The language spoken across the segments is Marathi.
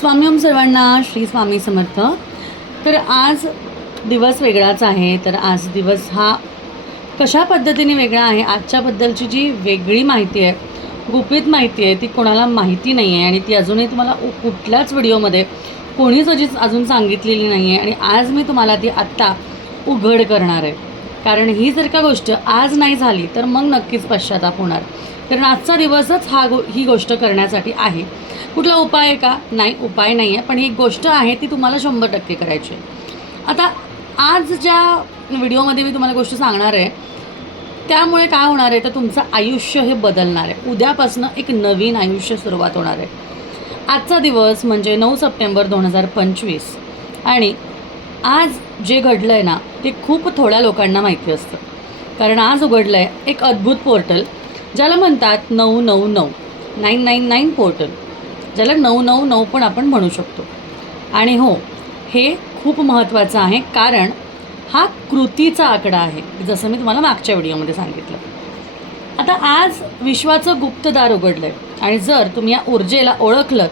स्वामी सर्वांना श्री स्वामी समर्थ. तर आज दिवस वेगळाच आहे तर आज दिवस हा कशा पद्धतीने वेगळा आहे आजच्याबद्दलची जी वेगळी माहिती आहे गुपित माहिती आहे ती कोणाला माहिती नाही आहे आणि ती अजूनही तुम्हाला उ- कुठल्याच व्हिडिओमध्ये कोणीच अजीच अजून सांगितलेली नाही आहे आणि आज मी तुम्हाला ती आत्ता उघड करणार आहे. कारण ही जर का गोष्ट आज नाही झाली तर मग नक्कीच पश्चाताप होणार. कारण आजचा दिवसच हा गो ही गोष्ट करण्यासाठी आहे. कुठला उपाय आहे का? नाही उपाय नाही आहे पण ही एक गोष्ट आहे ती तुम्हाला शंभर टक्के करायची आहे. आता आज ज्या व्हिडिओमध्ये मी तुम्हाला गोष्ट सांगणार आहे त्यामुळे काय होणार आहे? तर तुमचं आयुष्य हे बदलणार आहे. उद्यापासनं एक नवीन आयुष्य सुरुवात होणार आहे. आजचा दिवस म्हणजे नऊ सप्टेंबर दोन हजार पंचवीस. आणि आज जे घडलं आहे ना ते खूप थोड्या लोकांना माहिती असतं. कारण आज उघडलं आहे एक अद्भुत पोर्टल ज्याला म्हणतात नऊ नऊ नऊ नाईन नाईन नाईन पोर्टल. ज्याला नऊ नऊ नऊ पण आपण म्हणू शकतो. आणि हो हे खूप महत्त्वाचं आहे कारण हा कृतीचा आकडा आहे जसं मी तुम्हाला मागच्या व्हिडिओमध्ये सांगितलं. आता आज विश्वाचं गुप्तदार उघडलं आहे आणि जर तुम्ही या ऊर्जेला ओळखलं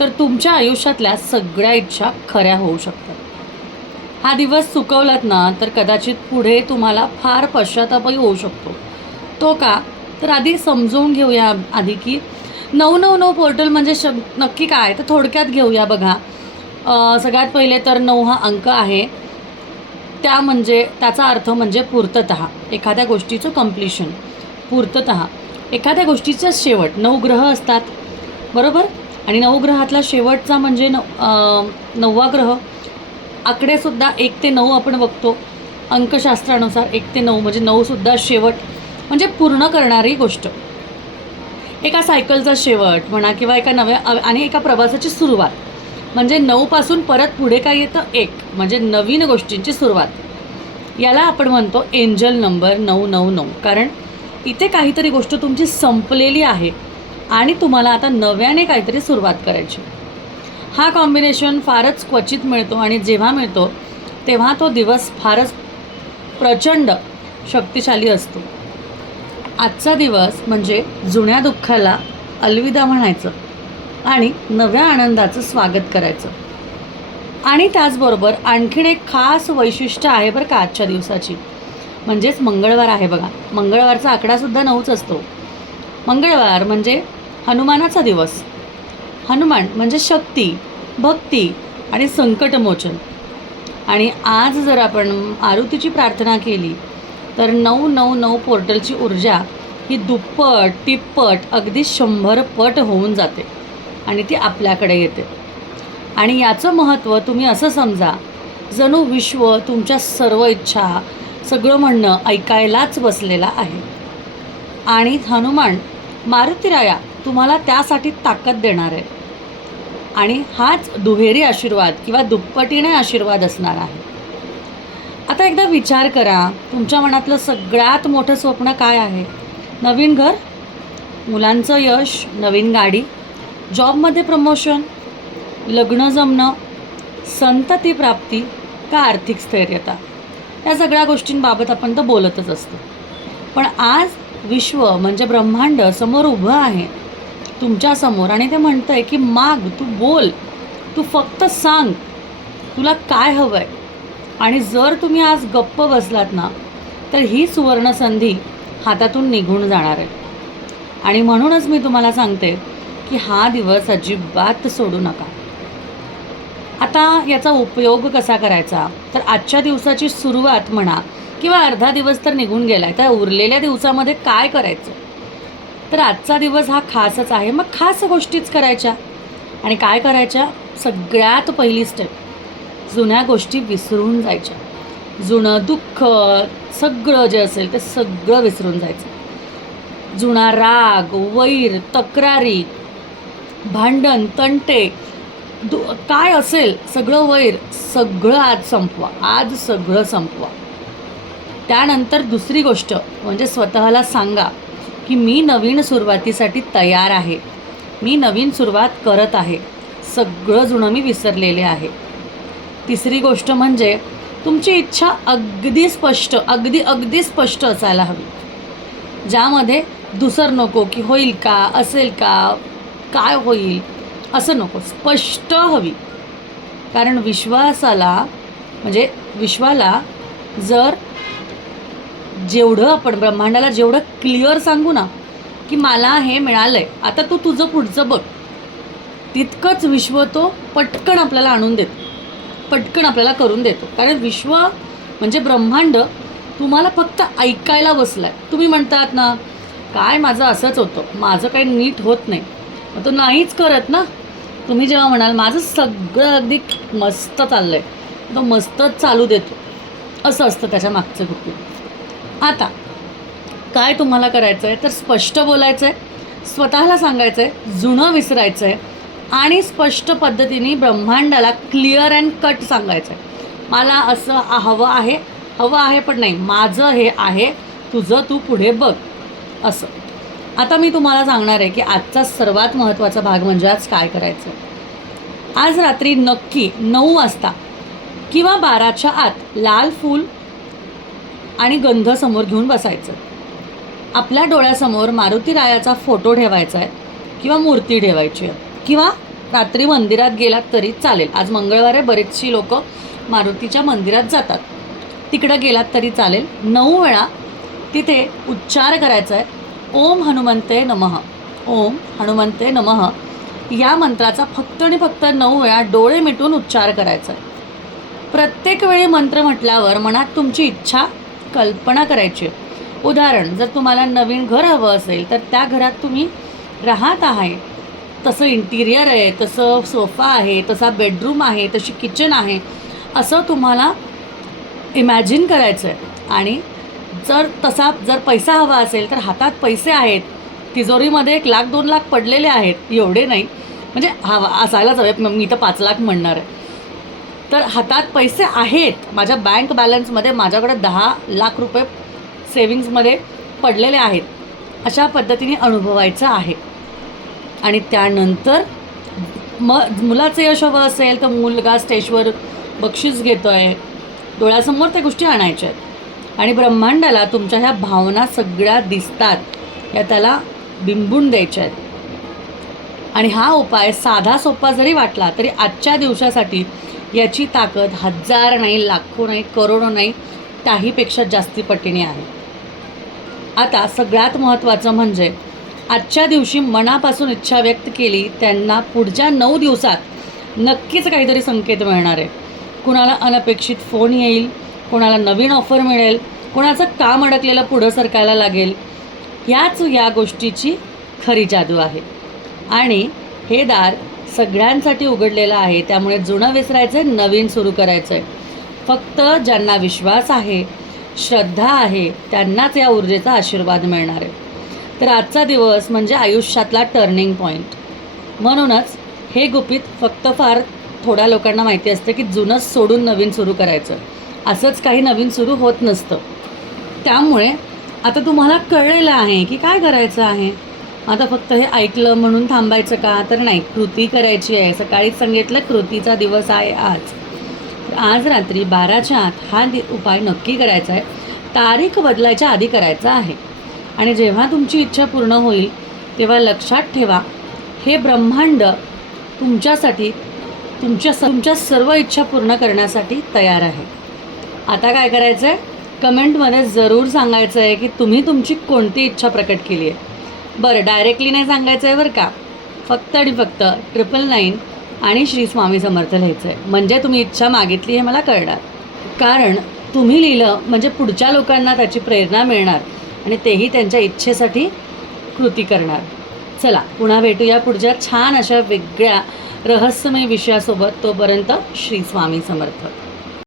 तर तुमच्या आयुष्यातल्या सगळ्या इच्छा खऱ्या होऊ शकतात. हा दिवस चुकवलात ना तर कदाचित पुढे तुम्हाला फार पश्चातापही होऊ शकतो. तो का? तर आधी समजून घेऊया आधी की नऊ नऊ नऊ पोर्टल म्हणजे शब नक्की काय? तर थोडक्यात घेऊया बघा. सगळ्यात पहिले तर नऊ हा अंक आहे. त्या म्हणजे त्याचा अर्थ म्हणजे पूर्तत एखाद्या गोष्टीचं कम्प्लिशन पूर्तत. एखाद्या गोष्टीचा शेवट. नऊ ग्रह असतात. बरोबर? आणि नऊ ग्रहातला शेवटचा म्हणजे नऊ नववा ग्रह. आकडेसुद्धा एक ते नऊ आपण बघतो. अंकशास्त्रानुसार एक ते नऊ म्हणजे नऊसुद्धा शेवट. म्हणजे पूर्ण करणारी गोष्ट. एका सायकलचा शेवट म्हणा किंवा एका नव्या आणि एका प्रवासाची सुरुवात. म्हणजे नऊपासून परत पुढे काय येतं? एक. म्हणजे नवीन गोष्टींची सुरुवात. याला आपण म्हणतो एंजल नंबर नऊ नऊ नऊ. कारण इथे काहीतरी गोष्ट तुमची संपलेली आहे आणि तुम्हाला आता नव्याने काहीतरी सुरुवात करायची. हा कॉम्बिनेशन फारच क्वचित मिळतो आणि जेव्हा मिळतो तेव्हा तो दिवस फारच प्रचंड शक्तिशाली असतो. आजचा दिवस म्हणजे जुन्या दुःखाला अलविदा म्हणायचं आणि नव्या आनंदाचं स्वागत करायचं. आणि त्याचबरोबर आणखीन एक खास वैशिष्ट्य आहे बरं का आजच्या दिवसाची. म्हणजेच मंगळवार आहे बघा. मंगळवारचा आकडासुद्धा नऊच असतो. मंगळवार म्हणजे हनुमानाचा दिवस. हनुमान म्हणजे शक्ती भक्ती आणि संकटमोचन. आणि आज जर आपण आरुतीची प्रार्थना केली तर नऊ नऊ नऊ पोर्टलची ऊर्जा ही दुप्पट तिप्पट अगदी शंभर पट होऊन जाते आणि ती आपल्याकडे येते. आणि याचं महत्त्व तुम्ही असं समजा जणू विश्व तुमच्या सर्व इच्छा सगळं म्हणणं ऐकायलाच बसलेला आहे. आणि हनुमान मारुतीराया तुम्हाला त्यासाठी ताकद देणार आहे. आणि हाच दुहेरी आशीर्वाद किंवा दुप्पटीने आशीर्वाद असणार आहे. आता एकदा विचार करा तुमच्या मनातलं सगळ्यात मोठं स्वप्न काय आहे? नवीन घर मुलांचं यश नवीन गाडी जॉबमध्ये प्रमोशन लग्न जमणं संतती प्राप्ती का आर्थिक स्थैर्यता? या सगळ्या गोष्टींबाबत आपण तर बोलतच असतो. पण आज विश्व म्हणजे ब्रह्मांड समोर उभं आहे. तुमच्यासमोर आणि ते म्हणतं आहे की माग तू बोल तू फक्त सांग तुला काय हवं आहे आणि जर तुम्ही आज गप्प बसलात ना तर ही सुवर्णसंधी हातातून निघून जाणार आहे. आणि म्हणूनच मी तुम्हाला सांगते की हा दिवस अजिबात सोडू नका. आता याचा उपयोग कसा करायचा? तर आजच्या दिवसाची सुरुवात म्हणा किंवा अर्धा दिवस तर निघून गेला आहे तर उरलेल्या दिवसामध्ये काय करायचं? तर आजचा दिवस हा खासच आहे. मग खास गोष्टीच करायच्या. आणि काय करायच्या? सगळ्यात पहिली स्टेप जुन्या गोष्टी विसरून जायच्या. जुनं दुःख सगळं जे असेल ते सगळं विसरून जायचं. जुना राग वैर तक्रारी भांडण तंटे दु काय असेल सगळं वैर सगळं आज संपवा. आज सगळं संपवा. त्यानंतर दुसरी गोष्ट म्हणजे स्वतःला सांगा की मी नवीन सुरुवातीसाठी तयार आहे. मी नवीन सुरुवात करत आहे. सगळं जुनं मी विसरलेले आहे. तिसरी गोष्ट म्हणजे तुमची इच्छा अगदी स्पष्ट अगदी अगदी स्पष्ट असायला हवी. ज्यामध्ये दुसर नको की होईल का असेल का काय होईल असं नको स्पष्ट हवी. कारण विश्वासाला म्हणजे विश्वाला जर जेवढं आपण ब्रह्मांडाला जेवढं क्लिअर सांगू ना की मला हे मिळालं आहे आता तू तुझं पुढचं बघ. तितकंच विश्व तो पटकन आपल्याला आणून देतो. पटकन आपल्याला करून देतो. कारण विश्व म्हणजे ब्रह्मांड तुम्हाला फक्त ऐकायला बसलाय. तुम्ही म्हणतात ना काय माझं असंच होतं? माझं काही नीट होत नाही. मग तो नाहीच करत ना. तुम्ही जेव्हा म्हणाल माझं सगळं अगदी मस्त चाललं आहे तो मस्तच चालू देतो. असं असतं त्याच्या मागचं गुपित आता काय तुम्हाला करायचं आहे तर स्पष्ट बोलायचं आहे स्वतःला सांगायचं आहे जुनं विसरायचं आहे आणि स्पष्ट पद्धतीने ब्रह्मांडाला क्लिअर अँड कट सांगायचं आहे मला असं हवं आहे हवं आहे पण नाही माझं हे आहे तुझं तू पुढे बघ असं. आता मी तुम्हाला सांगणार आहे की आजचा सर्वात महत्त्वाचा भाग म्हणजे आज काय करायचं? आहे आज रात्री नक्की नऊ वाजता किंवा बाराच्या आत लाल फूल आणि गंध समोर घेऊन बसायचं. आपल्या डोळ्यासमोर मारुती रायाचा फोटो ठेवायचा आहे किंवा मूर्ती ठेवायची आहे. किंवा रात्री मंदिरात गेलात तरी चालेल. आज मंगळवार आहे बरेचशी लोक मारुतीच्या मंदिरात जातात. तिकडं गेलात तरी चालेल. नऊ वेळा तिथे उच्चार करायचा आहे ओम हनुमंते नमः. ओम हनुमंते नमः. या मंत्राचा फक्त आणि फक्त नऊ वेळा डोळे मिटून उच्चार करायचा आहे प्रत्येक वेळी मंत्र म्हटल्यावर मनात तुमची इच्छा कल्पना करायची. आहे उदाहरण जर तुम्हाला नवीन घर हवं असेल तर त्या घरात तुम्ही राहत आहे. तसं इंटिरियर आहे तसं सोफा आहे तसा बेडरूम आहे तशी किचन आहे असं तुम्हाला इमॅजिन करायचं आहे आणि जर तसा जर पैसा हवा असेल तर हातात पैसे आहेत. तिजोरीमध्ये एक लाख दोन लाख पडलेले आहेत. एवढे नाही. म्हणजे हवा असायलाच हवे मी तर पाच लाख म्हणणार आहे. तर हातात पैसे आहेत. माझ्या बँक बॅलन्समध्ये माझ्याकडे दहा लाख रुपये सेविंग्समध्ये पडलेले आहेत. अशा पद्धतीने अनुभवायचं आहे. आणि त्यानंतर मग मुलाचं यश हवं असेल तर मुलगा स्टेजवर बक्षीस घेतो आहे डोळ्यासमोर त्या गोष्टी आणायच्या आहेत. आणि ब्रह्मांडाला तुमच्या ह्या भावना सगळ्या दिसतात या त्याला बिंबून द्यायच्या आहेत. आणि हा उपाय साधा सोपा जरी वाटला तरी आजच्या दिवसासाठी याची ताकद हजार नाही लाखो नाही करोडो नाही त्याहीपेक्षा जास्ती पटीने आहे. आता सगळ्यात महत्त्वाचं म्हणजे आजच्या दिवशी मनापासून इच्छा व्यक्त केली त्यांना पुढच्या नऊ दिवसात नक्कीच काहीतरी संकेत मिळणार आहे. कुणाला अनपेक्षित फोन येईल कोणाला नवीन ऑफर मिळेल कोणाचं काम अडकलेलं पुढं सरकायला लागेल याच या गोष्टीची खरी जादू आहे. आणि हे दार सगळ्यांसाठी उघडलेलं आहे त्यामुळे जुनं विसरायचं आहे नवीन सुरू करायचं आहे फक्त ज्यांना विश्वास आहे श्रद्धा आहे त्यांनाच या ऊर्जेचा आशीर्वाद मिळणार आहे. तर आजचा दिवस म्हणजे आयुष्यातला टर्निंग पॉईंट म्हणूनच हे गुपित फक्त फार थोड्या लोकांना माहिती असतं की जुनंच सोडून नवीन सुरू करायचं. असंच काही नवीन सुरू होत नसतं. त्यामुळे आता तुम्हाला कळलेलं आहे की काय करायचं आहे? आता फक्त हे ऐकलं म्हणून थांबायचं का? तर नाही कृती करायची आहे. सकाळीच सांगितलं कृतीचा दिवस आहे आज. आज रात्री बाराच्या आत हा दि उपाय नक्की करायचा आहे. तारीख बदलायच्या आधी करायचा आहे. आणि जेव्हा तुमची इच्छा पूर्ण होईल तेव्हा लक्षात ठेवा हे ब्रह्मांड तुमच्यासाठी तुमच्या स तुमच्या सर्व इच्छा पूर्ण करण्यासाठी तयार आहे. आता काय करायचं आहे कमेंटमध्ये जरूर सांगायचं आहे की तुम्ही तुमची कोणती इच्छा प्रकट केली आहे. बरं डायरेक्टली नाही सांगायचं आहे बरं का? फक्त आणि फक्त ट्रिपल नाईन आणि श्री स्वामी समर्थ लिहायचं आहे म्हणजे तुम्ही इच्छा मागितली हे मला कळणार. कारण तुम्ही लिहिलं म्हणजे पुढच्या लोकांना त्याची प्रेरणा मिळणार. आणि तेही त्यांच्या इच्छेसाठी कृती करणार. चला पुन्हा भेटूया पुढच्या छान अशा वेगळ्या रहस्यमय विषयासोबत. तोपर्यंत श्री स्वामी समर्थ.